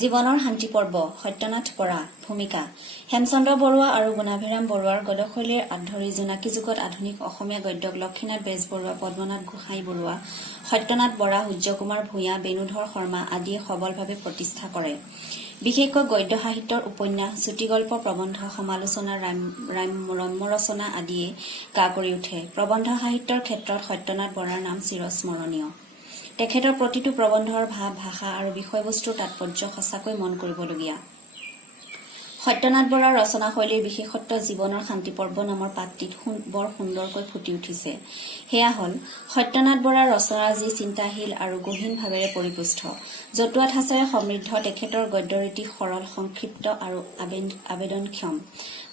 জীৱনৰ শান্তি পৰ্ব সত্যনাথ বৰা ভূমিকা হেমচন্দ্ৰ বৰুৱা আৰু গুণাভিৰাম বৰুৱাৰ গদশৈলীৰ আধৰি জোনাকী যুগত আধুনিক অসমীয়া গদ্যক লক্ষীনাথ বেজবৰুৱা, পদ্মনাথ গোহাঁই বৰুৱা, সত্যনাথ বৰা, সূৰ্যকুমাৰ ভূঞা, বেণুধৰ শৰ্মা আদিয়ে সবলভাৱে প্ৰতিষ্ঠা কৰে। বিশেষকৈ গদ্য সাহিত্যৰ উপন্যাস, চুটিগল্প, প্ৰবন্ধ, সমালোচনা, ৰম্যৰচনা আদিয়ে গা কৰি উঠে। প্ৰবন্ধ সাহিত্যৰ ক্ষেত্ৰত সত্যনাথ বৰাৰ নাম চিৰস্মৰণীয়। তেখেতৰ প্ৰতিটো প্ৰবন্ধৰ ভাৱ, ভাষা আৰু বিষয়বস্তুৰ তাৎপৰ্য সঁচাকৈ মন কৰিবলগীয়া। সত্যনাথ বৰাৰ ৰচনাশৈলীৰ বিশেষত্ব জীৱনৰ শান্তি পৰ্ব নামৰ পাঠটিত বৰ সুন্দৰকৈ ফুটি উঠিছে। সেয়া হ'ল সত্যনাথ বৰাৰ ৰচনাৰাজি চিন্তাশীল আৰু গহীন ভাৱেৰে পৰিপুষ্ট। জতুৱা ঠাঁচেৰে সমৃদ্ধ তেখেতৰ গদ্যৰীতি সৰল, সংক্ষিপ্ত আৰু আবেদনক্ষম।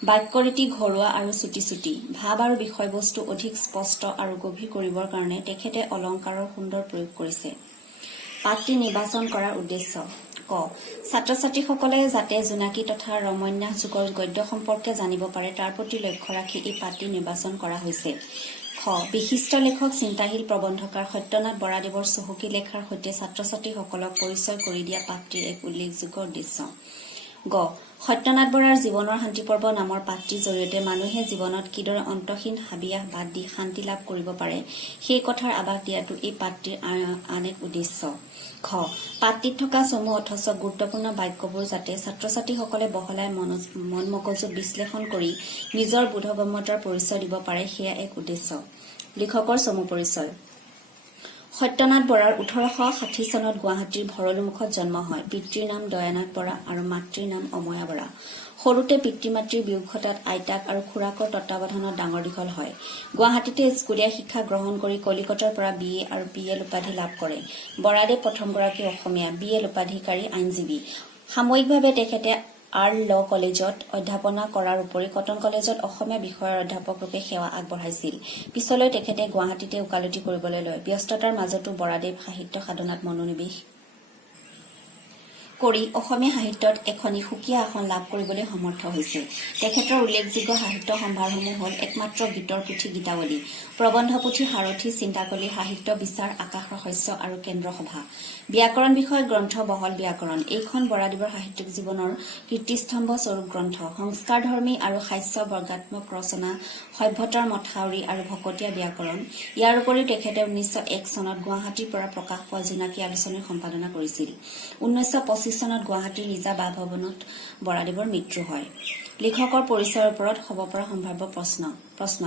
বাক্যৰীতি ঘৰুৱা আৰু চুটি চুটি। ভাৱ আৰু বিষয়বস্তু অধিক স্পষ্ট আৰু গভীৰ কৰিবৰ কাৰণে তেখেতে অলংকাৰৰ সুন্দৰ প্ৰয়োগ কৰিছে। পাঠটি নিৰ্বাচন কৰাৰ উদ্দেশ্য ক. ছাত্ৰ-ছাত্ৰীসকলে যাতে জোনাকী তথা ৰমন্যাস যুগৰ গদ্য সম্পৰ্কে জানিব পাৰে তাৰ প্ৰতি লক্ষ্য ৰাখি এই পাঠটি নিৰ্বাচন কৰা হৈছে। খ. বিশিষ্ট লেখক, চিন্তাশীল প্ৰবন্ধকাৰ সত্যনাথ বৰাদেৱৰ চহকী লেখাৰ সৈতে ছাত্ৰ-ছাত্ৰীসকলক পৰিচয় কৰি দিয়া পাঠটিৰ এক উল্লেখযোগ্য উদ্দেশ্য। গ. সত্যনাথ বৰাৰ জীৱনৰ শান্তি পৰ্ব নামৰ পাঠটিৰ জৰিয়তে মানুহে জীৱনত কিদৰে অন্তহীন হাবিয়াস বাদ দি শান্তি লাভ কৰিব পাৰে সেই কথাৰ আভাস দিয়াটো এই পাঠটিৰ আন এক উদ্দেশ্য। খ. পাঠটিত থকা চমু অথচ গুৰুত্বপূৰ্ণ বাক্যবোৰ যাতে ছাত্ৰ-ছাত্ৰীসকলে বহলাই মন মগজুত বিশ্লেষণ কৰি নিজৰ বোধগম্যতাৰ পৰিচয় দিব পাৰে সেয়া এক উদ্দেশ্য। লিখকৰ চমু পৰিচয়। সত্যনাথ বৰাৰ 1860 চনত গুৱাহাটীৰ ভৰলুমুখত জন্ম হয়। পিতৃৰ নাম দয়ানাথ বৰা আৰু মাতৃৰ নাম অময়া বৰা। সৰুতে পিতৃ-মাতৃৰ বিয়োগতাত আইতাক আৰু খুৰাকৰ তত্বাৱধানত ডাঙৰ দীঘল হয়। গুৱাহাটীতে স্কুলীয়া শিক্ষা গ্ৰহণ কৰি কলিকতাৰ পৰা BA আৰু PL উপাধি লাভ কৰে। বৰাদেৱ প্ৰথমগৰাকী অসমীয়া BL উপাধিকাৰী আইনজীৱী। সাময়িকভাৱে তেখেতে ল কলেজত অধ্যাপনা কৰাৰ উপৰি কটন কলেজত অসমীয়া বিষয়ৰ অধ্যাপক ৰূপে সেৱা আগবঢ়াইছিল। পিছলৈ তেখেতে গুৱাহাটীতে ওকালতি কৰিবলৈ লয়। ব্যস্ততাৰ মাজতো বৰাদেৱ সাহিত্য সাধনাত মনোনিৱেশ কৰি অসমীয়া সাহিত্যত এখনি সুকীয়া আসন লাভ কৰিবলৈ সমৰ্থ হৈছে। তেখেতৰ উল্লেখযোগ্য সাহিত্য সম্ভাৰসমূহ হ'ল একমাত্ৰ গীতৰ পুথি গীতাৱলী, প্ৰবন্ধ পুথি সাৰথি, চিন্তাকলি, সাহিত্য বিচাৰ, আকাশ ৰহস্য আৰু কেন্দ্ৰ সভা। ব্যাকৰণ বিষয়ক গ্ৰন্থ বহল ব্যাকৰণ। এইখন বৰাদেৱৰ সাহিত্যিক জীৱনৰ কীৰ্তিস্তম্ভ স্বৰূপ গ্ৰন্থ। সংস্কাৰধৰ্মী আৰু হাস্য বৰ্গাত্মক ৰচনা, সভ্যতাৰ মথাউৰি আৰু ভকতীয়া ব্যাকৰণ। ইয়াৰ উপৰিও তেখেতে 1901 চনত গুৱাহাটীৰ পৰা প্ৰকাশ পোৱা জোনাকী আলোচনীৰ সম্পাদনা কৰিছিল। 1925 চনত গুৱাহাটীৰ নিজা বাসভৱনত বৰাদেৱৰ মৃত্যু হয়। লিখকৰ পৰিচয়ৰ ওপৰত হ'ব পৰা সম্ভাৱ্য প্ৰশ্ন।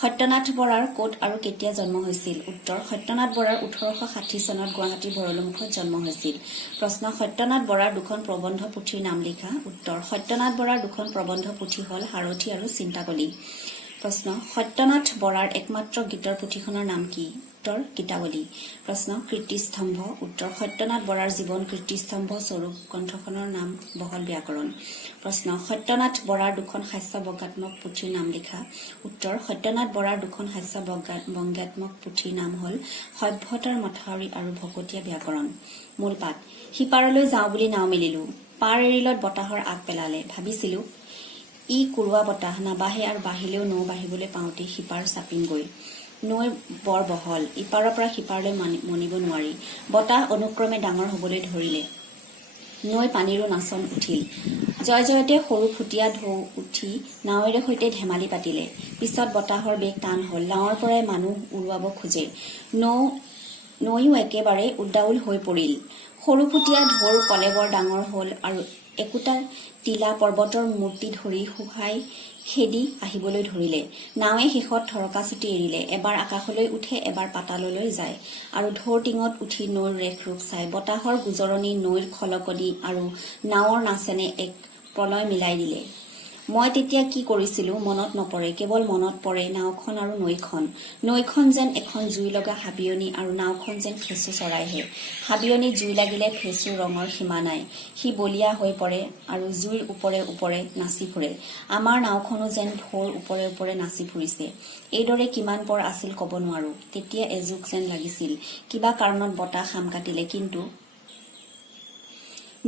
সত্যনাথ বৰাৰ ক'ত আৰু কেতিয়া জন্ম হৈছিল? উত্তৰ: সত্যনাথ বৰাৰ 1860 চনত গুৱাহাটীৰ ভৰলুমুখত জন্ম হৈছিল। প্ৰশ্ন: সত্যনাথ বৰাৰ দুখন প্ৰবন্ধ পুথিৰ নাম লিখা। উত্তৰ: সত্যনাথ বৰাৰ দুখন প্ৰবন্ধ পুথি হ'ল সাৰথি আৰু চিন্তাকলি। প্ৰশ্ন: সত্যনাথ বৰাৰ একমাত্ৰ গীতৰ পুথিখনৰ নাম কি? উত্তৰ: গীতাৱলী। প্ৰশ্ন: কীৰ্তিস্তম্ভ। উত্তৰ: সত্যনাথ বৰাৰ জীৱন কীৰ্তিস্তম্ভ স্বৰূপ গ্ৰন্থখনৰ নাম বহল ব্যাকৰণ। প্ৰশ্ন: সত্যনাথ বৰাৰ দুখন হাস্য ব্যংগাত্মক পুথিৰ নাম লিখা। উত্তৰ: সত্যনাথ বৰাৰ দুখন হাস্য ব্যংগাত্মক পুথিৰ নাম হ'ল সভ্যতাৰ মথাউৰি আৰু ভকতীয়া ব্যাকৰণ। মূল পাঠ: সিপাৰলৈ যাওঁ বুলি নাও মেলিলো, পাৰ এৰিলত বতাহৰ আগ পেলালে, ভাবিছিলো ই কুৰুৱা বতাহ, নাবাঢ়ে আৰু বাঢ়িলেও নৌ বাঢ়িবলৈ পাওঁতেই সিপাৰ চাপিমগৈ। নৈ বৰ বহল, ইপাৰৰ পৰা সিপাৰলৈ মনিব নোৱাৰি। বতাহ অনুক্ৰমে ডাঙৰ হবলৈ ধৰিলে। নৈ পানীৰো নাচন উঠিল। জয় জয়তে সৰু ফুটীয়া ঢৌ উঠি নাৱেৰে সৈতে ধেমালি পাতিলে। পিছত বতাহৰ বেগ টান হ'ল, নাৱৰ পৰাই মানুহ উৰুৱাব খোজে। নৈও একেবাৰে উদ্বাউল হৈ পৰিল। সৰু ফুটীয়া ঢৌৰ কলেবৰ ডাঙৰ হ'ল আৰু একোটা টিলা পৰ্বতৰ মূৰ্তি ধৰি শুকাই খেদি আহিবলৈ ধৰিলে। নাৱে শেষত থৰকাচুটি এৰিলে। এবাৰ আকাশলৈ উঠে, এবাৰ পাতাললৈ যায় আৰু ঢৌৰ টিঙত উঠি নৈৰ ৰেখ-ৰূপ চায়। বতাহৰ গোজৰণি, নৈৰ খলকনি আৰু নাৱৰ নাচেনে এক প্ৰলয় মিলাই দিলে। মই তেতিয়া কি কৰিছিলো মনত নপৰে, কেৱল মনত পৰে নাওখন আৰু নৈখন। নৈখন যেন এখন জুই লগা হাবিয়নী আৰু নাওখন যেন ফেঁচু চৰাইহে। হাবিয়নীত জুই লাগিলে ফেঁচুৰ ৰঙৰ সীমা নাই, সি বলিয়া হৈ পৰে আৰু জুইৰ ওপৰে ওপৰে নাচি ফুৰে। আমাৰ নাওখনো যেন ঢৌৰ ওপৰে ওপৰে নাচি ফুৰিছে। এইদৰে কিমান পৰ আছিল ক'ব নোৱাৰো। তেতিয়া এযুগ যেন লাগিছিল। কিবা কাৰণত বতাহ সাম কাটিলে, কিন্তু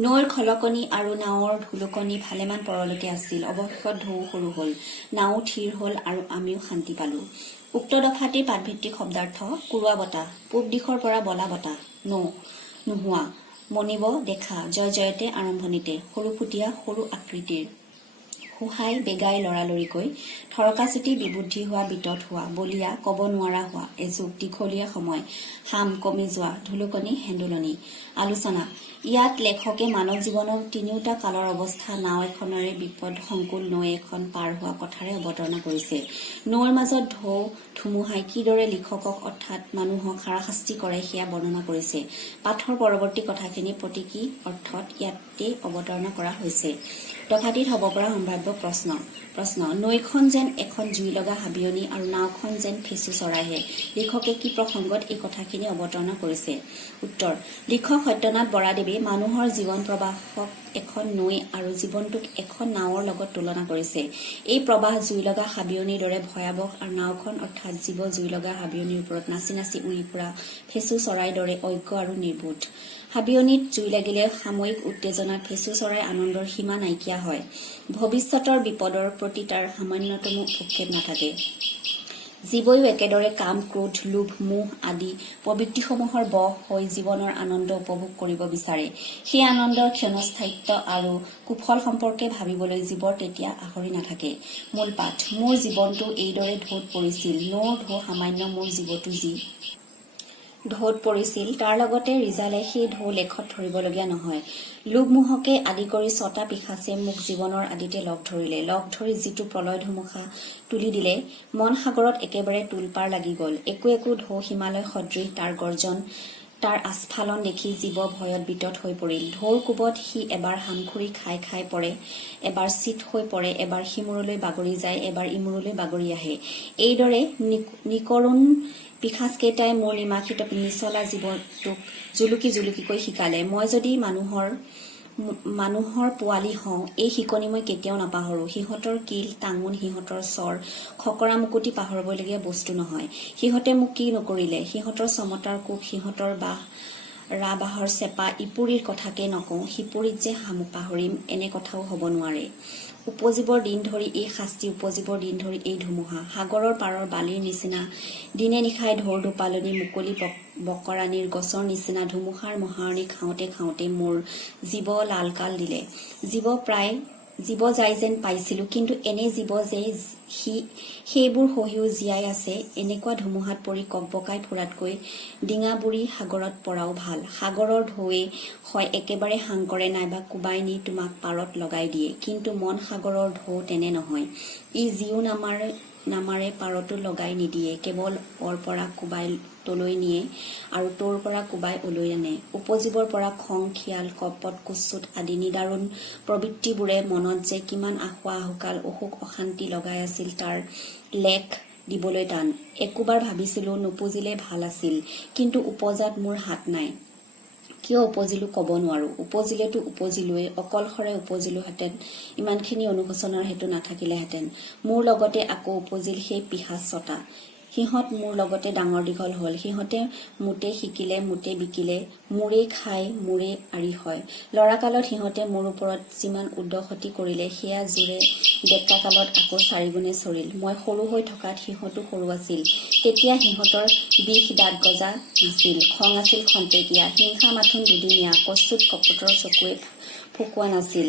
নৈৰ খলকনি আৰু নাৱৰ ঢুলুকনি ভালেমান পৰলৈকে আছিল। অৱশেষত ঢৌ সৰু হ'ল, নাও থিৰ হ'ল আৰু আমিও শান্তি পালো। উক্ত দফাটিৰ পাঠভিত্তিক শব্দাৰ্থ: কুৰুৱা বতাহ, পূব দিশৰ পৰা বলা বতাহ, নৌ নোহোৱা, মনিব দেখা জয় জয়তে আৰম্ভণিতে সৰুফুটীয়া সৰু আকৃতিৰ হুহাই বেগাই লৰালৰিকৈ থৰকা চিটি বিবুদ্ধি হোৱা বিতত হোৱা বলিয়া কব নোৱাৰা হোৱা এযুগ দীঘলীয়া সময় হাম কমি যোৱা ধুলুকনি হেন্দুলনি আলোচনা ইয়াত লেখকে মানৱ জীৱনৰ তিনিওটা কালৰ অৱস্থা নাও এখনৰে বিপদ সংকুল নৈ এখন পাৰ হোৱা কথাৰে অৱতাৰণা কৰিছে। নৈৰ মাজত ঢৌ ধুমুহাই কিদৰে লিখকক অৰ্থাৎ মানুহক হাৰাশাস্তি কৰে সেয়া বৰ্ণনা কৰিছে। পাঠৰ পৰৱৰ্তী কথাখিনি প্ৰতীকী অৰ্থত ইয়াতে অৱতাৰণা কৰা হৈছে। দফাটিত হ'ব পৰা সম্ভাৱ্য প্ৰশ্ন নৈখন যেন এখন জুই লগা হাবিয়নী আৰু নাওখন যেন ফেঁচু চৰাইহে লিখকে কি প্ৰসংগত এই কথাখিনি অৱতাৰণা কৰিছে। উত্তৰ লিখক সত্যনাথ বৰাদেৱে মানুহৰ জীৱন প্ৰবাহক এখন নৈ আৰু জীৱনটোক এখন নাৱৰ লগত তুলনা কৰিছে। এই প্ৰবাহ জুই লগা হাবিয়নীৰ দৰে ভয়াৱহ আৰু নাওখন অৰ্থাৎ জীৱ জুই লগা হাবিয়নীৰ ওপৰত নাচি নাচি উৰি ফুৰা ফেঁচু চৰাইৰ দৰে অজ্ঞ আৰু নিৰ্বোধ। হাবিয়নীত জুই লাগিলে সাময়িক উত্তেজনাত ফেঁচু চৰাইৰ আনন্দৰ সীমা নাইকিয়া হয়। ভৱিষ্যতৰ বিপদৰ প্ৰতি তাৰ সামান্যতমো ভূক্ষেপ নাথাকে। জীৱইও একেদৰে কাম ক্ৰোধ লোভ মোহ আদি প্ৰবৃত্তিসমূহৰ বশ হৈ জীৱনৰ আনন্দ উপভোগ কৰিব বিচাৰে। সেই আনন্দৰ ক্ষণস্থায়িত্ব আৰু কুফল সম্পৰ্কে ভাবিবলৈ জীৱৰ তেতিয়া আহৰি নাথাকে। মূল পাঠ মোৰ জীৱনটো এইদৰে ঢৌত পৰিছিল। নৌৰ ঢৌ সামান্য মোৰ জীৱটো যি ঢৌত পৰিছিল তাৰ লগতে ৰিজালে সেই ঢৌ লেখত ধৰিবলগীয়া নহয়। লোভ মোহকে আদি কৰি ছটা পিশাচে মোক জীৱনৰ আদিতে লগ ধৰিলে। লগ ধৰি যিটো প্ৰলয় ধুমুহা তুলি দিলে মন সাগৰত একেবাৰে তোলপাৰ লাগি গল। একো একো ঢৌ হিমালয় সদৃশ তাৰ গৰ্জন তাৰ আস্ফালন দেখি জীৱ ভয়ত বিতত হৈ পৰিল। ঢৌৰ কোবত সি এবাৰ হামখুৰি খাই খাই পৰে, এবাৰ চিত হৈ পৰে, এবাৰ সিমূৰলৈ বাগৰি যায়, এবাৰ ইমূৰলৈ বাগৰি আহে। এইদৰে নিকৰুণ পিশাচকেইটাই মোৰ নিমাখিত নিচলা জীৱটোক জুলুকি জুলুকিকৈ শিকালে। মই যদি মানুহৰ পোৱালি হওঁ এই শিকনি মই কেতিয়াও নাপাহৰো। সিহঁতৰ কিল টাঙোন সিহঁতৰ চৰ খকৰা মুকুটি পাহৰিবলগীয়া বস্তু নহয়। সিহঁতে মোক কি নকৰিলে, সিহঁতৰ চমতাৰ কোব সিহঁতৰ বাহৰ চেপা ইপুৰীৰ কথাকে নকওঁ সিপুৰীত যে পাহৰিম এনে কথাও হ'ব নোৱাৰে। উপজীৱৰ দিন ধৰি এই শাস্তি উপজীৱৰ দিন ধৰি এই ধুমুহা সাগৰৰ পাৰৰ বালিৰ নিচিনা দিনে নিশাই ঢৌৰ ঢোপালনি মুকলি বকৰাণীৰ গছৰ নিচিনা ধুমুহাৰ মহাৰণি খাওঁতে খাওঁতে মোৰ জীৱ লালকাল দিলে। জীৱ যাই যেন পাইছিলো, কিন্তু এনে জীৱ যে সেইবোৰ সহিও জীয়াই আছে এনেকুৱা ধুমুহাত পৰি ককবকাই ফুৰাতকৈ ডিঙা বুৰি সাগৰত পৰাও ভাল। সাগৰৰ ঢৌৱে হয় একেবাৰে হাং কৰে নাইবা কোবাই নি তোমাক পাৰত লগাই দিয়ে, কিন্তু মন সাগৰৰ ঢৌ তেনে নহয়। ই জিও নামাৰে পাৰতো লগাই নিদিয়ে, কেৱল অৰ পৰা কোবাই তলৈ নিয়ে আৰু তোৰ পৰা কোবাই অলৈ আনে। উপজীৱৰ পৰা খং খিয়াল কপট কুৎসুত আদি নিদাৰুণ প্ৰবৃত্তিবোৰে মনত যে কিমান আহুৱা আহুকাল অসুখ অশান্তি লগাই আছিল তাৰ লেখ দিবলৈ টান। একোবাৰ ভাবিছিলো নুপুজিলে ভাল আছিল, কিন্তু উপজাত মোৰ হাত নাই। কিয় উপজিলো কব নোৱাৰো। উপজিলেতো উপজিলোৱেই, অকলশৰে উপজিলোহেঁতেন ইমানখিনি অনুশোচনাৰ হেতু নাথাকিলেহেঁতেন। মোৰ লগতে আকৌ উপজিল সেই পিশাচ ছটা। সিহঁত মোৰ লগতে ডাঙৰ দীঘল হল। সিহঁতে মোতে শিকিলে মোতে বিকিলে, মোৰেই খাই মোৰেই আৰি হয়। লৰাকালত সিহঁতে মোৰ ওপৰত যিমান উদ্দগতি কৰিলে সেয়া জোৰে ডেকা কালত আকৌ চাৰিগুণে চৰিল। মই সৰু হৈ থকাত সিহঁতো সৰু আছিল। তেতিয়া সিহঁতৰ বিষ দাঁত গজা নাছিল, খং আছিল খন্তেকীয়া, হিংসা মাথোন দুদিনীয়া, কচুত কপটৰ চকুৱে ফুকোৱা নাছিল।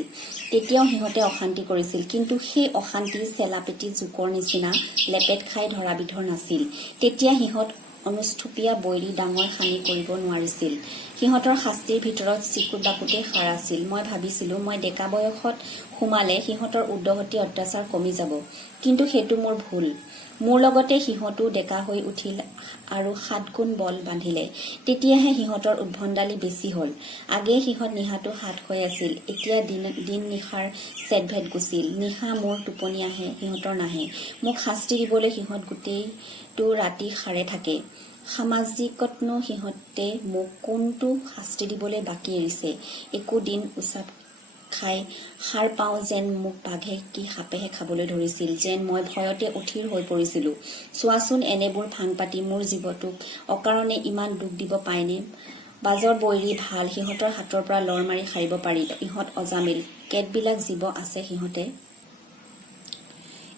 তেতিয়াও সিহঁতে অশান্তি কৰিছিল, কিন্তু সেই অশান্তি চেলাপেটি জোকৰ নিচিনা লেপেট খাই ধৰাবিধৰ নাছিল। তেতিয়া সিহঁত অনুষ্ঠুপীয়া বৈৰী ডাঙৰ হানি কৰিব নোৱাৰিছিল। সিহঁতৰ শাস্তিৰ ভিতৰত চিকুট বাকুটে সাৰ আছিল। মই ভাবিছিলো মই ডেকা বয়সত সোমালে সিহঁতৰ উদ্দগতি অত্যাচাৰ কমি যাব, কিন্তু সেইটো মোৰ ভুল। মোৰ লগতে সিহঁতো ডেকা হৈ উঠিল আৰু 7 গুণ বল বান্ধিলে। তেতিয়াহে সিহঁতৰ উদ্ভণ্ডালি বেছি হল। আগে সিহঁত নিশাটো 7 হৈ আছিল, এতিয়া দিন নিশাৰ চেটভেদ গুচিল। নিশা মোৰ টোপনি আহে, সিহঁতৰ নাহে। মোক শাস্তি দিবলৈ সিহঁত গোটেইটো ৰাতি সাৰে থাকে। সামাজিকতনো সিহঁতে মোক কোনটো শাস্তি দিবলৈ বাকী এৰিছে। একো দিন উচাপ খাই সাৰ পাওঁ যেন মোক বাঘে কি সাপেহে খাবলৈ ধৰিছিল, যেন মই ভয়তে অথিৰ হৈ পৰিছিলো। চোৱাচোন এনেবোৰ ভাং পাতি মোৰ জীৱটোক অকাৰণে ইমান দুখ দিব পায়নে। বাজৰ বৈৰী ভাল, সিহঁতৰ হাতৰ পৰা লৰ মাৰি সাৰিব পাৰি। ইহঁত অজামিল কেতবিলাক জীৱ আছে সিহঁতে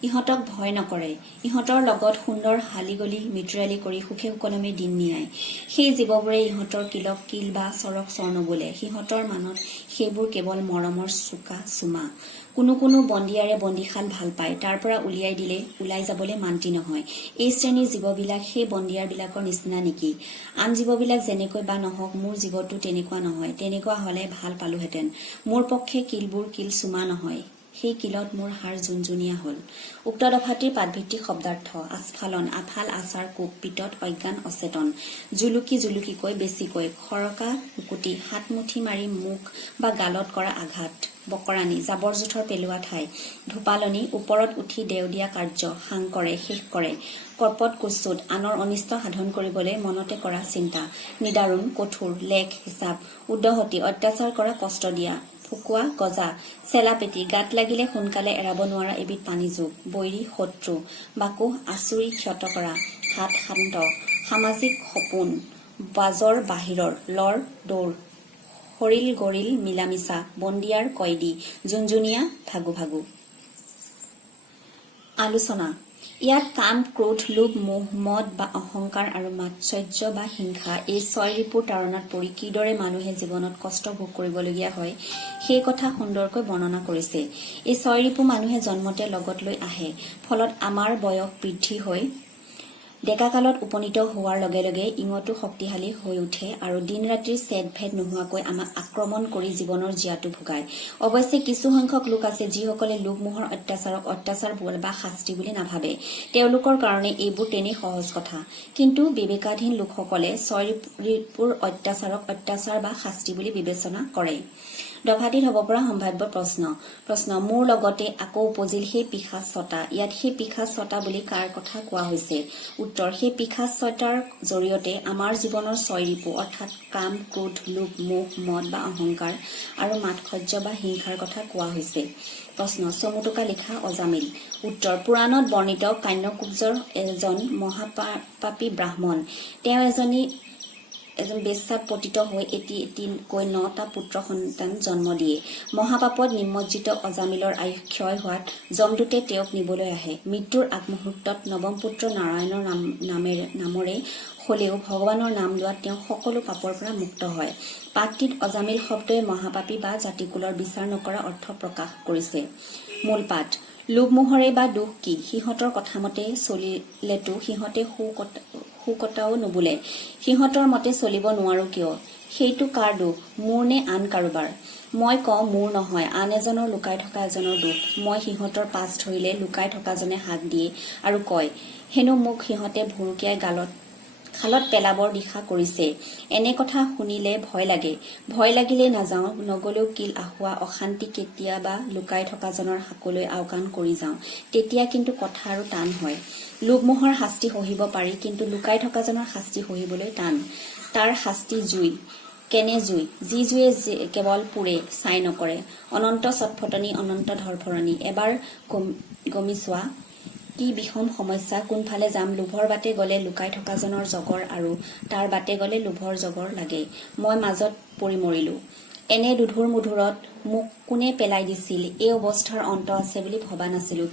ইহঁতক ভয় নকৰে। ইহঁতৰ লগত সুন্দৰ হালিগলি মিতৰালি কৰি সুখে সুকলমে দিন নিয়ায়। সেই জীৱবোৰে ইহঁতৰ কিলক কিল বা চৰক চৰ নবোলে। সিহঁতৰ মানত সেইবোৰ কেৱল মৰমৰ চোকা চুমা। কোনো কোনো বন্দীয়াৰে বন্দীশাল ভাল পায়, তাৰ পৰা উলিয়াই দিলে ওলাই যাবলৈ মান্তি নহয়। এই শ্ৰেণীৰ জীৱবিলাক সেই বন্দীয়াৰবিলাকৰ নিচিনা নেকি? আন জীৱবিলাক যেনেকৈ বা নহওক, মোৰ জীৱটো তেনেকুৱা নহয়। তেনেকুৱা হলে ভাল পালোহেঁতেন। মোৰ পক্ষে কিলবোৰ কিল চুমা নহয়, সেই কিলত মোৰ হাড় জুনজুনীয়া হল। উক্ত দফাটিৰ পাঠভিত্তিক শব্দাৰ্থ: আস্ফালন, আফাল, আচাৰ, কোব, পিতত, অজ্ঞান, অচেতন। জুলুকি, জুলুকিকৈ, বেছিকৈ, সৰকা শুকুতি, হাতমুঠি মাৰি মুখ বা গালত কৰা আঘাত। বকৰানি, জাবৰ জোথৰ পেলোৱা ঠাই। ধোপালনি, ওপৰত উঠি দেও দিয়া কাৰ্য, সাং কৰে, শেষ কৰে। কৰ্পট কুৎসুত, আনৰ অনিষ্ট সাধন কৰিবলৈ মনতে কৰা চিন্তা। নিদাৰুণ, কঠোৰ, লেখ, হিচাপ। উদ্দহতি, অত্যাচাৰ কৰা, কষ্ট দিয়া। ফুকুৱা, গজা, চেলাপেটি, গাত লাগিলে সোনকালে এৰাব নোৱাৰা এবিধ পানীজোক। বৈৰী, শত্ৰু। বাকুহ, আচুৰি, ক্ষত কৰা। হাত, শান্ত। সামাজিক, সপোন। বাজৰ, বাহিৰৰ। লৰ, দৌৰ। সৰিল, গৰিল, মিলামিছা। বন্দীয়াৰ, কয়দী। জুনজুনীয়া, ভাগু ভাগু। আলোচনা: ইয়াত কাম, ক্ৰোধ, লোভ, মোহ, মদ বা অহংকাৰ আৰু মাৎসৰ্য বা হিংসা এই ছয় ৰিপুৰ তাড়নাত পৰি কিদৰে মানুহে জীৱনত কষ্ট ভোগ কৰিবলগীয়া হয় সেই কথা সুন্দৰকৈ বৰ্ণনা কৰিছে। এই ছয় ৰিপু মানুহে জন্মতে লগত লৈ আহে। ফলত আমাৰ বয়স বৃদ্ধি হৈ ডেকাকালত উপনীত হোৱাৰ লগে লগে ইঙতো শক্তিশালী হৈ উঠে আৰু দিন ৰাতিৰ ছেদ ভেদ নোহোৱাকৈ আমাক আক্ৰমণ কৰি জীৱনৰ জীয়াটো ভোগায়। অৱশ্যে কিছু সংখ্যক লোক আছে যিসকলে লোভ মোহৰ অত্যাচাৰক অত্যাচাৰ বা শাস্তি বুলি নাভাবে। তেওঁলোকৰ কাৰণে এইবোৰ তেনেই সহজ কথা। কিন্তু বিবেকাধীন লোকসকলে ছয় ৰিপুৰ অত্যাচাৰক অত্যাচাৰ বা শাস্তি বুলি বিবেচনা কৰে। দফাটিত হ'ব পৰা সম্ভাৱ্য প্ৰশ্ন: মোৰ লগতে আকৌ উপজিল সেই পিশাচ ছটা। ইয়াত সেই পিশাচ ছটা বুলি কাৰ কথা কোৱা হৈছে? উত্তৰ: সেই পিশাচ ছটাৰ জৰিয়তে আমাৰ জীৱনৰ ছয় ৰিপু অৰ্থাৎ কাম, ক্ৰোধ, লোভ, মোহ, মদ বা অহংকাৰ আৰু মাৎসৰ্য বা হিংসাৰ কথা কোৱা হৈছে। প্ৰশ্ন: চমুটোকা লিখা অজামিল। উত্তৰ: পুৰাণত বৰ্ণিত কাণ্যকুব্জৰ এজন মহাপাপী ব্ৰাহ্মণ। তেওঁ এজন বেশ্যাত পতিত হৈ এটি এটিকৈ 9টা পুত্ৰ সন্তান জন্ম দিয়ে। মহাপাপত নিমজ্জিত অজামিলৰ আয়ুস ক্ষয় হোৱাত যমদূতে তেওঁক নিবলৈ আহে। মৃত্যুৰ আগমুহূৰ্তত নৱম পুত্ৰ নাৰায়ণৰ নামৰে হলেও ভগৱানৰ নাম লোৱাত তেওঁ সকলো পাপৰ পৰা মুক্ত হয়। পাঠটিত অজামিল শব্দই মহাপাপী বা জাতিকুলৰ বিচাৰ নকৰা অৰ্থ প্ৰকাশ কৰিছে। মূল পাঠ: লোভ মোহৰে বা দোষ কি? সিহঁতৰ কথামতে চলিলেতো সিহঁতে শোকতাও নুবোলে। সিহঁতৰ মতে চলিব নোৱাৰো কিয়? সেইটো কাৰ দোষ, মোৰ নে আন কাৰোবাৰ? মই কওঁ মোৰ নহয়, আন এজনৰ লুকাই থকা এজনৰ দোষ। মই সিহঁতৰ পাছ ধৰিলে লুকাই থকাজনে হাক দিয়ে আৰু কয় হেনো মোক সিহঁতে ভুৰুকিয়াই খালত পেলাবৰ দিশা কৰিছে। এনে কথা শুনিলে ভয় লাগে। ভয় লাগিলে নাযাওঁ, নগলেও কিল আহুৱা অশান্তি কেতিয়াবা লুকাই থকাজনৰ হাকলৈ আওকাণ কৰি যাওঁ। তেতিয়া কিন্তু কথা আৰু টান হয়। লোভ মোহৰ শাস্তি সহিব পাৰি, কিন্তু লুকাই থকাজনৰ শাস্তি সহিবলৈ টান। তাৰ শাস্তি জুই। কেনে জুই? যি জুয়ে কেৱল পুৰে, ছাই নকৰে। অনন্ত চটফটনি, অনন্ত ধৰফৰণি। এবাৰ গমি চোৱা কি বিষম সমস্যা। কোনফালে যাম? লোভৰ বাটে গলে লুকাই থকাজনৰ জগৰ আৰু তাৰ বাটে গলে লোভৰ জগৰ লাগে। মই মাজত পৰি মৰিলো। এনে দুধুৰ মুধুৰত মোক কোনে পেলাই দিছিল? এই অৱস্থাৰ অন্ত আছে বুলি ভবা নাছিলো,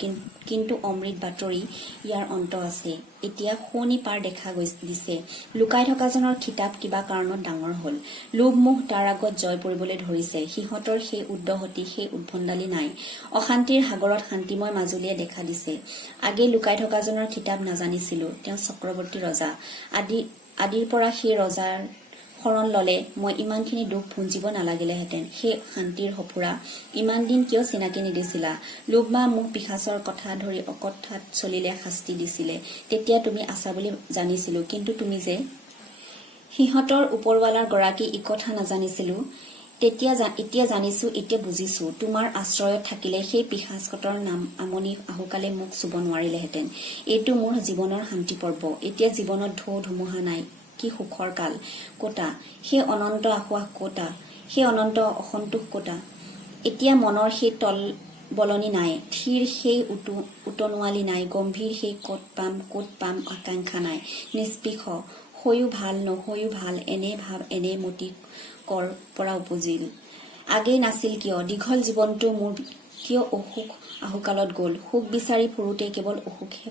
কিন্তু অমৃত বাতৰি ইয়াৰ অন্ত আছে। এতিয়া শুৱনি পাৰ দেখা দিছে। লুকাই থকাজনৰ খিতাপ কিবা কাৰণত ডাঙৰ হল। লোভ মোহ তাৰ আগত জয় পৰিবলৈ ধৰিছে। সিহঁতৰ সেই উদ্দহতি, সেই উদ্ভণ্ডালি নাই। অশান্তিৰ সাগৰত শান্তিময় মাজুলীয়ে দেখা দিছে। আগে লুকাই থকাজনৰ খিতাপ নাজানিছিলো। তেওঁ চক্ৰৱৰ্তী ৰজা। আদিৰ পৰা সেই ৰজাৰ শৰণ ললে মই ইমানখিনি দুখ ভুঞ্জিব নালাগিলেহেঁতেন। সেই শান্তিৰ সফুৰা ইমান দিন কিয় চিনাকি নিদিছিলা? লোভ বা মোহ পিশাচৰ কথা ধৰি অকথাত চলিলে শাস্তি দিছিলে। তেতিয়া তুমি আছা বুলি জানিছিলো, কিন্তু তুমি যে সিহঁতৰ ওপৰৱালাৰ গৰাকী ইকথা নাজানিছিলো। এতিয়া জানিছো, এতিয়া বুজিছো। তোমাৰ আশ্ৰয়ত থাকিলে সেই পিশাচকতৰ নাম আমনি আহুকালে মোক চুব নোৱাৰিলেহেঁতেন। এইটো মোৰ জীৱনৰ শান্তি পৰ্ব। এতিয়া জীৱনত ঢৌ ধুমুহা নাই। কি সুখৰ কাল কটা। সেই অনন্ত আশুৱাস কটা, সেই অনন্ত অসন্তোষ কটা। এতিয়া মনৰ সেই তলবলনি নাই। থিৰ সেই উটনোৱালি নাই। গম্ভীৰ সেই ক'ত পাম আকাংক্ষা নাই। নিস্পৃহ হৈও ভাল, নহৈও ভাল, এনে ভাৱ এনে মতি কৰ পৰা উপজিল। আগেই নাছিল কিয়? দীঘল জীৱনটো মোৰ কিয় অসুখ আহুকালত গ'ল? সুখ বিচাৰি ফুৰোতে কেৱল অসুখহে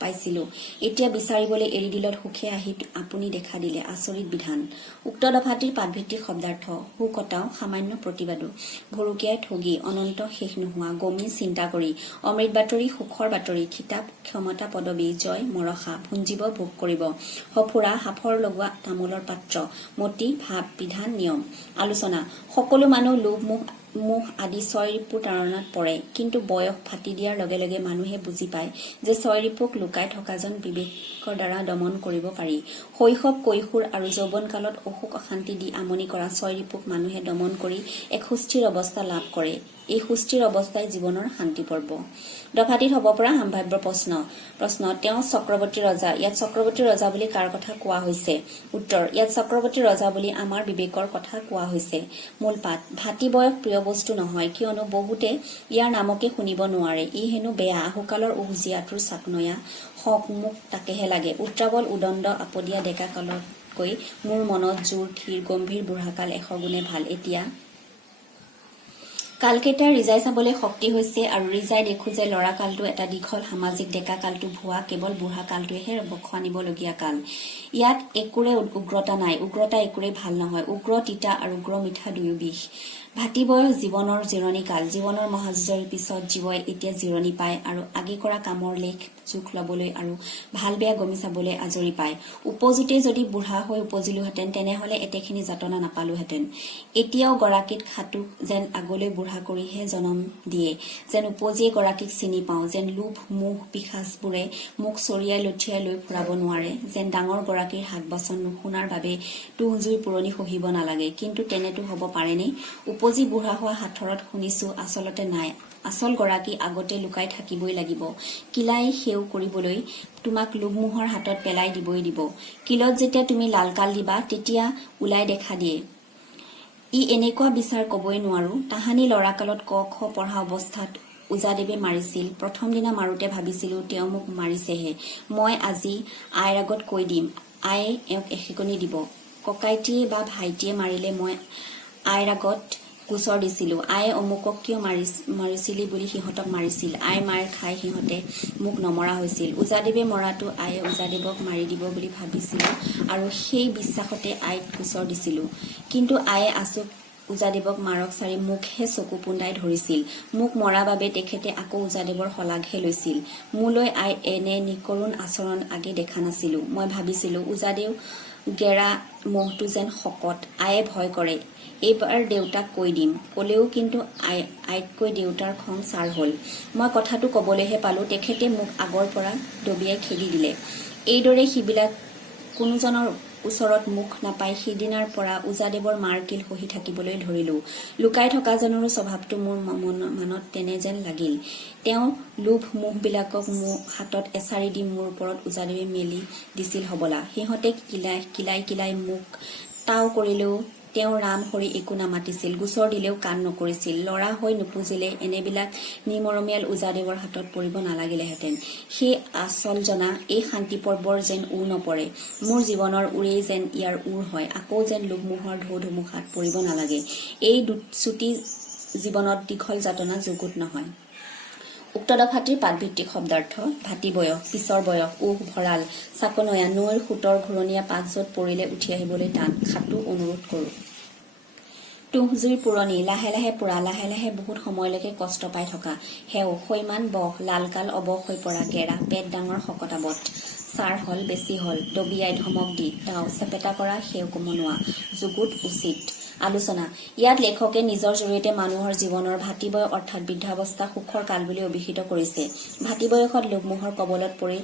পাইছিলো। এতিয়া বিচাৰিবলৈ এৰি দিলত সুখে আহি আপুনি দেখা দিলে। আচৰিত বিধান। উক্ত দফাটিৰ পাঠভিত্তিক শব্দাৰ্থ: সুকটাও, সামান্য প্ৰতিবাদো, ভুৰুকিয়াই ঠগি, অনন্ত শেষ নোহোৱা, গমি চিন্তা কৰি, অমৃত বাতৰি, সুখৰ বাতৰি, খিতাপ ক্ষমতা পদবী, জয় মৰসা, ভুঞ্জিব ভোগ কৰিব, সফুৰা সাফৰ লগোৱা তামোলৰ পাত্ৰ, মতি ভাৱ বিধান নিয়ম। আলোচনা: সকলো মানুহ লোভ মোহ আদি ছয় ৰিপুৰ তাড়নাত পৰে, কিন্তু বয়স ফাটি দিয়াৰ লগে লগে মানুহে বুজি পায় যে ছয় ৰিপুক লুকাই থকা যেন বিবেকৰ দ্বাৰা দমন কৰিব পাৰি। শৈশৱ, কৈশোৰ আৰু যৌৱনকালত অসুখ অশান্তি দি আমনি কৰা ছয় ৰিপুক মানুহে দমন কৰি এক সুস্থিৰ অৱস্থা লাভ কৰে। এই সুস্থিৰ অৱস্থাই জীৱনৰ শান্তি পৰ্ব। দফাটিত হ'ব পৰা সম্ভাৱ্য প্ৰশ্ন: তেওঁ চক্ৰৱৰ্তী ৰজা। ইয়াত চক্ৰৱৰ্তী ৰজা বুলি কাৰ কথা কোৱা হৈছে? উত্তৰ: ইয়াত চক্ৰৱৰ্তী ৰজা বুলি আমাৰ বিবেকৰ কথা কোৱা হৈছে। মূল পাঠ: ভাতী বয়স প্ৰিয় বস্তু নহয়, কিয়নো বহুতে ইয়াৰ নামকে শুনিব নোৱাৰে। ই হেনো বেয়া, আহুকালৰ উহুজীয়াটোৰ চাকনৈয়া, হক মোক তাকেহে লাগে। উত্ৰাৱল উদণ্ড আপদীয়া ডেকা কালতকৈ মোৰ মনত জোৰ থিৰ গম্ভীৰ বুঢ়াকাল 100 গুণে ভাল। এতিয়া কালকেইটা ৰিজাই চাবলৈ শক্তি হৈছে, আৰু ৰিজাই দেখো যে ল'ৰা কালটো এটা দীঘল সামাজিক, ডেকা কালটো ভুৱা, কেৱল বুঢ়া কালটোৱেহে বখুৱানিবলগীয়া কাল। ইয়াত একোৰে উগ্ৰতা নাই, উগ্ৰতা একোৰে ভাল নহয়। উগ্ৰ তিতা আৰু উগ্ৰ মিঠা দুয়ো বিষ। ভাতী বয়স জীৱনৰ জিৰণি কাল। জীৱনৰ মহাযুঁজৰ পিছত জীৱই এতিয়া জিৰণি পায় আৰু আগে কৰা কামৰ লেখ জোখ লবলৈ আৰু ভাল বেয়া গমি চাবলৈ আজৰি পায়। উপজোতে যদি বুঢ়া হৈ উপজিলোহেঁতেন, তেনেহলে এতেখিনি যাতনা নাপালোহেঁতেন। এতিয়াও গৰাকীত খাটোক যেন আগলৈ বুঢ়া কৰিহে জনম দিয়ে, যেন উপজিয়ে গৰাকীক চিনি পাওঁ, যেন লোভ মোহ পিশাচবোৰে মোক চৰিয়াই লঠিয়াই লৈ ফুৰাব নোৱাৰে, যেন ডাঙৰ গৰাকীৰ হাক বাচন নুশুনাৰ বাবে তুহ জুই পুৰণি সহিব নালাগে। কিন্তু তেনেতো হ'ব পাৰেনে? উপজি বুঢ়া হোৱা হাথৰত শুনিছো আচলতে নাই। আচল গৰাকী আগতে লুকাই থাকিবই লাগিব। কিলাই সেও কৰিবলৈ তোমাক লোভমোহৰ হাতত পেলাই দিবই দিব। কিলত যেতিয়া তুমি লালকাল দিবা, তেতিয়া ওলাই দেখা দিয়ে। ই এনেকুৱা বিচাৰ কবই নোৱাৰো। তাহানি লৰাকালত ক খ পঢ়া অৱস্থাত ওজাদেৱে মাৰিছিল। প্ৰথম দিনা মাৰোতে ভাবিছিলো তেওঁ মোক মাৰিছেহে। মই আজি আইৰ আগত কৈ দিম। আয়ে এওঁক এসেকনি দিব। ককাইটিয়ে বা ভাইটিয়ে মাৰিলে মই আইৰ আগত গোচৰ দিছিলো। আয়ে অমুকক কিয় মাৰিছিলি বুলি সিহঁতক মাৰিছিল। আইৰ মাৰ খাই সিহঁতে মোক নমৰা হৈছিল। ওজাদেৱে মৰাটো আয়ে ওজাদেৱক মাৰি দিব বুলি ভাবিছিলো আৰু সেই বিশ্বাসতে আইক গোচৰ দিছিলো। কিন্তু আয়ে আচুক ওজাদেৱক মাৰক চাৰি মোকহে চকু পোন্দাই ধৰিছিল। মোক মৰা বাবে তেখেতে আকৌ ওজাদেৱৰ শলাগহে লৈছিল। মোলৈ আই এনে নিকৰুণ আচৰণ আগে দেখা নাছিলো। মই ভাবিছিলো ওজাদেৱ গেৰা মহটো যেন শকত। আয়ে ভয় কৰে। এইবাৰ দেউতাক কৈ দিম। কলেও কিন্তু আইতকৈ দেউতাৰ খং ছাৰ হল। মই কথাটো কবলৈহে পালো, তেখেতে মোক আগৰ পৰা দবিয়াই খেদি দিলে। এইদৰে সিবিলাক কোনোজনৰ ওচৰত মুখ নাপাই সিদিনাৰ পৰা ওজাদেৱৰ মাৰ কিল সহি থাকিবলৈ ধৰিলো। লুকাই থকা জনৰো স্বভাৱটো মোৰ মনত তেনে যেন লাগিল। তেওঁ লোভ মোহবিলাকক মোৰ হাতত এছাৰি দি মোৰ ওপৰত ওজাদেৱে মেলি দিছিল হবলা। সিহঁতে কিলাই মোক তাও কৰিলেও তেওঁ ৰাম হৰি একো নামাতিছিল। গোচৰ দিলেও কাণ নকৰিছিল। লৰা হৈ নুপুজিলে এনেবিলাক নিমৰমীয়াল ওজাদেৱৰ হাতত পৰিব নালাগিলেহেঁতেন। সেই আচল জনা এই শান্তি পৰ্বৰ যেন উৰ নপৰে। মোৰ জীৱনৰ উৰেই যেন ইয়াৰ উৰ হয়। আকৌ যেন লোভমোহৰ ঢৌ ধুমুহাত পৰিব নালাগে। এই চুটি জীৱনত দীঘল যাতনা যুগুত নহয়। উক্ত দফাটিৰ পাঠভিত্তিক শব্দাৰ্থ: ভাতী বয়স, পিছৰ বয়স, উহ ভঁৰাল, চাকনৈয়া, নৈৰ সোঁতৰ ঘূৰণীয়া পাক য'ত পৰিলে উঠি আহিবলৈ টান। খাটো অনুৰোধ কৰো। তুহ জুই পুৰণি, লাহে লাহে পুৰা, লাহে লাহে বহুত সময়লৈকে কষ্ট পাই থকা। হেও সৈমান বহ, লালকাল অবস হৈ পৰা, গেৰা, পেট ডাঙৰ শকতাৱত, ছাৰ হল বেছি হল, দবিয়াই ধমক দি, তাও চেপেটা কৰা, সেও কমনোৱা, যুগুত উচিত। আলোচনা: ইয়াত লেখকে নিজৰ জৰিয়তে মানুহৰ জীৱনৰ ভাতী বয়স অৰ্থাৎ বৃদ্ধাৱস্থা সুখৰ কাল বুলি অভিহিত কৰিছে। ভাতী বয়সত লোভমোহৰ কবলত পৰি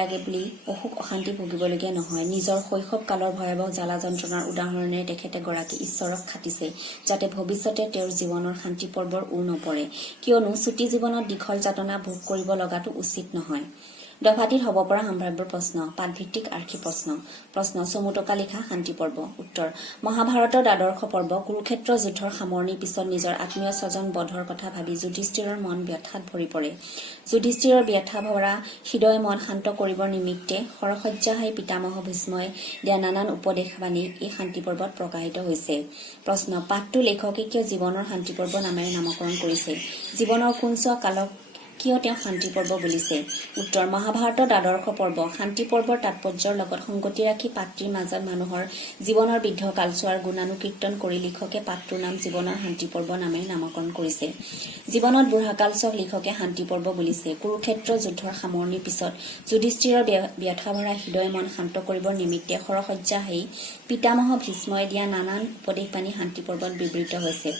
লাগে বুলি অসুখ অশান্তি ভুগিবলগীয়া নহয়। নিজৰ শৈশৱ কালৰ ভয়াৱহ জ্বালা যন্ত্ৰণাৰ উদাহৰণেৰে তেখেতে গৰাকী ঈশ্বৰক খাটিছে, যাতে ভৱিষ্যতে তেওঁৰ জীৱনৰ শান্তি পৰ্বৰ উৰ নপৰে। কিয়নো চুটি জীৱনত দীঘল যাতনা ভোগ কৰিব লগাটো উচিত নহয়। দফাটিত হ'ব পৰা সম্ভাৱ্য প্ৰশ্ন পাঠভিত্তিক আৰ্ষী প্ৰশ্ন চমুটকা লিখা শান্তি পৰ্ব উত্তৰ মহাভাৰতৰ আদৰ্শ পৰ্ব কুৰুক্ষেত্ৰ যুদ্ধৰ সামৰণিৰ পিছত নিজৰ আত্মীয় স্বজন বধৰ কথা ভাবি যুধিষ্ঠিৰৰ মন ব্যথাত ভৰি পৰে যুধিষ্ঠিৰৰ ব্যথা ভৰা হৃদয় মন শান্ত কৰিবৰ নিমিত্তে সৰসজ্জাহাই পিতামহ ভীষ্মই দিয়া নানান উপদেশ বাণী এই শান্তি পৰ্বত প্ৰকাশিত হৈছে প্ৰশ্ন পাঠটো লেখকে কিয় জীৱনৰ শান্তি পৰ্ব নামেৰে নামকৰণ কৰিছে জীৱনৰ কোনছোৱা কালক কিয় তেওঁ শান্তি পৰ্ব বুলিছে উত্তৰ মহাভাৰতৰ আদৰ্শ পৰ্ব শান্তি পৰ্বৰ তাৎপৰ্যৰ লগত সংগতি ৰাখি পাত্ৰীৰ মাজত মানুহৰ জীৱনৰ বৃদ্ধ কালছোৱাৰ গুণানুকীৰ্তন কৰি লিখকে পাঠটোৰ নাম জীৱনৰ শান্তি পৰ্ব নামেৰে নামকৰণ কৰিছে জীৱনত বুঢ়া কালছোৱাক লিখকে শান্তি পৰ্ব বুলিছে কুৰুক্ষেত্ৰ যুদ্ধৰ সামৰণিৰ পিছত যুধিষ্ঠিৰৰ ব্যথা ভৰা হৃদয় মন শান্ত কৰিবৰ নিমিত্তে সৰসজ্জা হেই পিতামহ ভীষ্মই দিয়া নানান উপদেশ বাণী শান্তি পৰ্বত বিবৃত হৈছে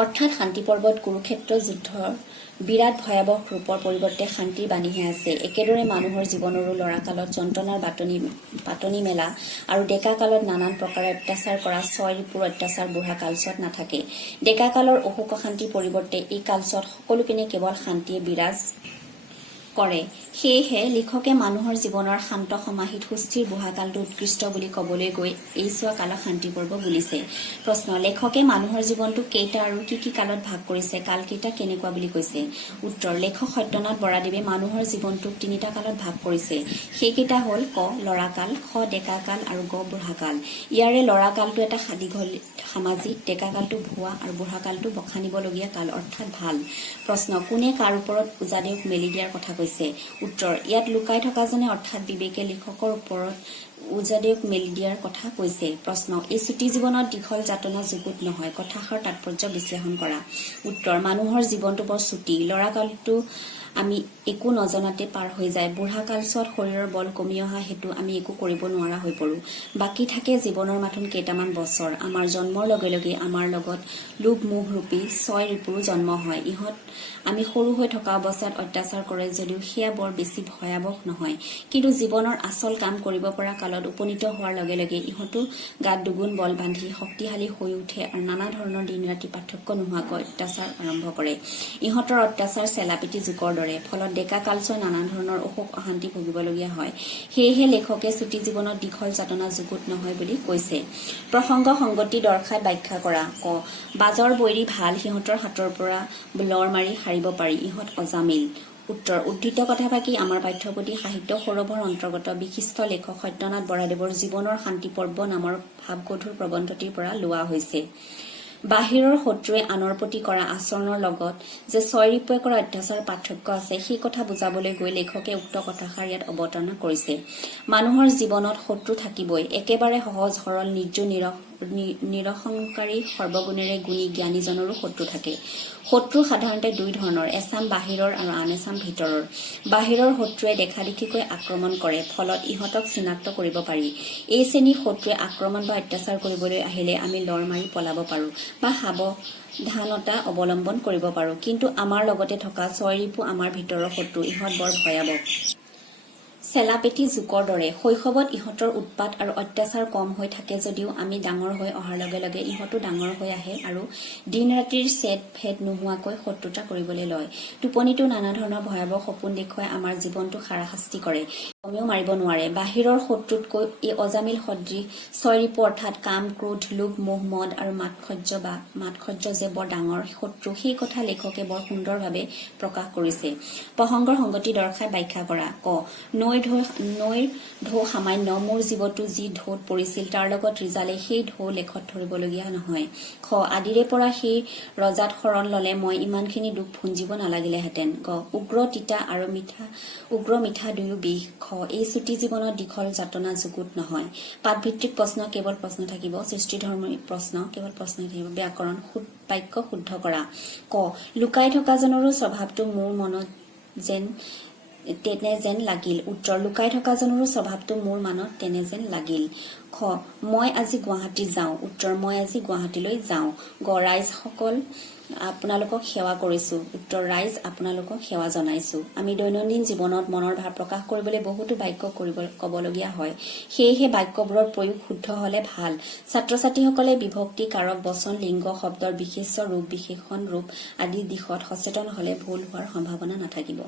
অৰ্থাৎ শান্তি পৰ্বত কুৰুক্ষেত্ৰ যুদ্ধৰ বিৰাট ভয়াৱহ ৰূপৰ পৰিৱৰ্তে শান্তিৰ বাণীহে আছে একেদৰে মানুহৰ জীৱনৰো লৰাকালত যন্ত্ৰণাৰ পাতনি মেলা আৰু ডেকা কালত নানান প্ৰকাৰে অত্যাচাৰ কৰা ছয় ৰিপুৰ অত্যাচাৰ বুঢ়া কালছোৱাত নাথাকে ডেকা কালৰ অসুখ অশান্তিৰ পৰিৱৰ্তে এই কালছোৱাত সকলো পিনে কেৱল শান্তিয়ে বিৰাজ কৰে সেয়েহে লিখকে মানুহৰ জীৱনৰ শান্ত সমাহিত সুস্থিৰ বুঢ়াকালটো উৎকৃষ্ট বুলি ক'বলৈ গৈ এই চোৱা কালক শান্তি পৰ্ব বুলিছে প্ৰশ্ন লেখকে মানুহৰ জীৱনটো কেইটা আৰু কি কালত ভাগ কৰিছে কালকেইটা কেনেকুৱা বুলি কৈছে উত্তৰ লেখক সত্যনাথ বৰাদেৱে মানুহৰ জীৱনটোক তিনিটা কালত ভাগ কৰিছে সেইকেইটা হ'ল ক লৰাকাল খ ডেকাকাল আৰু গ বুঢ়াকাল ইয়াৰে লৰাকালটো এটা দীঘল সামাজিক ডেকাকালটো ভুৱা আৰু বুঢ়াকালটো বখানিবলগীয়া কাল অৰ্থাৎ ভাল প্ৰশ্ন কোনে কাৰ ওপৰত উজাদেউক মেলি দিয়াৰ কথা কৈছে উত্তৰ ইয়াত লুকাই থকা জনে অৰ্থাৎ বিবেকে লিখকৰ ওপৰত উজাদেউক মেলি দিয়াৰ কথা কৈছে প্ৰশ্ন এই চুটি জীৱনত দীঘল যাতনা যুগুত নহয় কথাষাৰ তাৎপৰ্য বিশ্লেষণ কৰা উত্তৰ মানুহৰ জীৱনটো বৰ চুটি লৰাকালটো আমি একো নজনাতে পাৰ হৈ যায় বুঢ়া কালছোৱাত শৰীৰৰ বল কমি অহা হেতু আমি একো কৰিব নোৱাৰা হৈ পৰো বাকী থাকে জীৱনৰ মাথোন কেইটামান বছৰ আমাৰ জন্মৰ লগে লগে আমাৰ লগত লোভ মোহ ৰূপী ছয় ৰিপুৰো জন্ম হয় ইহঁত আমি সৰু হৈ থকা অৱস্থাত অত্যাচাৰ কৰে যদিও সেয়া বৰ বেছি ভয়াৱহ নহয় কিন্তু জীৱনৰ আচল কাম কৰিব পৰা কালত উপনীত হোৱাৰ লগে লগে ইহঁতো গাত দুগুণ বল বান্ধি শক্তিশালী হৈ উঠে আৰু নানা ধৰণৰ দিন ৰাতি পাৰ্থক্য নোহোৱাকৈ অত্যাচাৰ আৰম্ভ কৰে ইহঁতৰ অত্যাচাৰ চেলাপিটি যুগৰ দৰে ফলত ডেকা কালছোৱাই নানা ধৰণৰ অসুখ অশান্তি ভুগিবলগীয়া হয় সেয়েহে লেখকে চুটি জীৱনত দীঘল যাতনা যুগুত নহয় বুলি কৈছে প্ৰসংগ সংগতি দৰ্শাই ব্যাখ্যা কৰা ক বাজৰ বৈৰী ভাল সিহঁতৰ হাতৰ পৰা লৰ মাৰি হাৰিব পাৰি ইহঁত অজামিল উত্তৰ উদ্ধৃত কথাফাকি আমাৰ পাঠ্যপুথি সাহিত্য সৌৰভৰ অন্তৰ্গত বিশিষ্ট লেখক সত্যনাথ বৰাদেৱৰ জীৱনৰ শান্তি পৰ্ব নামৰ ভাৱগধুৰ প্ৰবন্ধটিৰ পৰা লোৱা হৈছে বাহিৰৰ শত্ৰুৱে আনৰ প্ৰতি কৰা আচৰণৰ লগত যে ছয় ৰিপুৱে কৰা অত্যাচাৰ পাৰ্থক্য আছে সেই কথা বুজাবলৈ গৈ লেখকে উক্ত কথাষাৰ ইয়াত অৱতাৰণা কৰিছে মানুহৰ জীৱনত শত্ৰু থাকিবই একেবাৰে সহজ সৰল নিৰ্জু নিৰহংকাৰী সৰ্বগুণেৰে গুণী জ্ঞানীজনৰো শত্ৰু থাকে শত্ৰু সাধাৰণতে দুই ধৰণৰ এচাম বাহিৰৰ আৰু আন এচাম ভিতৰৰ বাহিৰৰ শত্ৰুৱে দেখাদেখিকৈ আক্ৰমণ কৰে ফলত ইহঁতক চিনাক্ত কৰিব পাৰি এই শ্ৰেণীৰ শত্ৰুৱে আক্ৰমণ বা অত্যাচাৰ কৰিবলৈ আহিলে আমি লৰ মাৰি পলাব পাৰো বা সাৱধানতা অৱলম্বন কৰিব পাৰো কিন্তু আমাৰ লগতে থকা ছয় ৰিপু আমাৰ ভিতৰৰ শত্ৰু ইহঁত বৰ ভয়াৱহ চেলাপেটি জোকৰ দৰে শৈশৱত ইহঁতৰ উৎপাত আৰু অত্যাচাৰ কম হৈ থাকে যদিও আমি ডাঙৰ হৈ অহাৰ লগে লগে ইহঁতো ডাঙৰ হৈ আহে আৰু দিন ৰাতিৰ ছেদ ভেদ নোহোৱাকৈ শত্ৰুতা কৰিবলৈ লয় টোপনিতো নানা ধৰণৰ ভয়াৱহ সপোন দেখুৱাই আমাৰ জীৱনটো হাৰাশাস্তি কৰে কমেও মাৰিব নোৱাৰে বাহিৰৰ শত্ৰুতকৈ এই অজামিল সদৃশ ছয় ৰিপু অৰ্থাৎ কাম ক্ৰোধ লোভ মোহ মদ আৰু মাৎসৰ্য যে বৰ ডাঙৰ শত্ৰু সেই কথা লেখকে বৰ সুন্দৰভাৱে প্ৰকাশ কৰিছে প্ৰসংগৰ সংগতি দৰ্শাই ব্যাখ্যা কৰা ক নৈৰ ঢৌ সামান্য মোৰ জীৱটো যি ঢৌত পৰিছিল তাৰ লগত ৰিজালে সেই ঢৌ লেখত ধৰিবলগীয়া নহয় খ আদিৰে পৰা সেই ৰজাত শৰণ ললে মই ইমানখিনি দুখ ভুঞ্জিব নালাগিলেহেঁতেন গ উগ্ৰ তিতা আৰু মিঠা দুয়ো বিষ খ এই চুটি জীৱনত দীঘল যাতনা যুগুত নহয় পাঠভিত্তিক প্ৰশ্ন কেৱল প্ৰশ্ন থাকিব সৃষ্টিধৰ্মী প্ৰশ্ন কেৱল প্ৰশ্ন থাকিব ব্যাকৰণ বাক্য শুদ্ধ কৰা ক লুকাই থকা জনৰো স্বভাৱটো মোৰ মনত তেনে যেন লাগিল উত্তৰ লুকাই থকা জনৰো স্বভাৱটো মোৰ মনত তেনে যেন লাগিল খ মই আজি গুৱাহাটী যাওঁ উত্তৰ মই আজি গুৱাহাটীলৈ যাওঁ গ ৰাইজসকল আপোনালোকক সেৱা কৰিছো উত্তৰ ৰাইজ আপোনালোকক সেৱা জনাইছো আমি দৈনন্দিন জীৱনত মনৰ ভাৱ প্ৰকাশ কৰিবলৈ বহুতো বাক্য ক'বলগীয়া হয় সেয়েহে বাক্যবোৰৰ প্ৰয়োগ শুদ্ধ হলে ভাল ছাত্ৰ ছাত্ৰীসকলে বিভক্তি কাৰক বচন লিংগ শব্দৰ বিশেষ্য ৰূপ বিশেষণ ৰূপ আদি দিশত সচেতন হলে ভুল হোৱাৰ সম্ভাৱনা নাথাকিব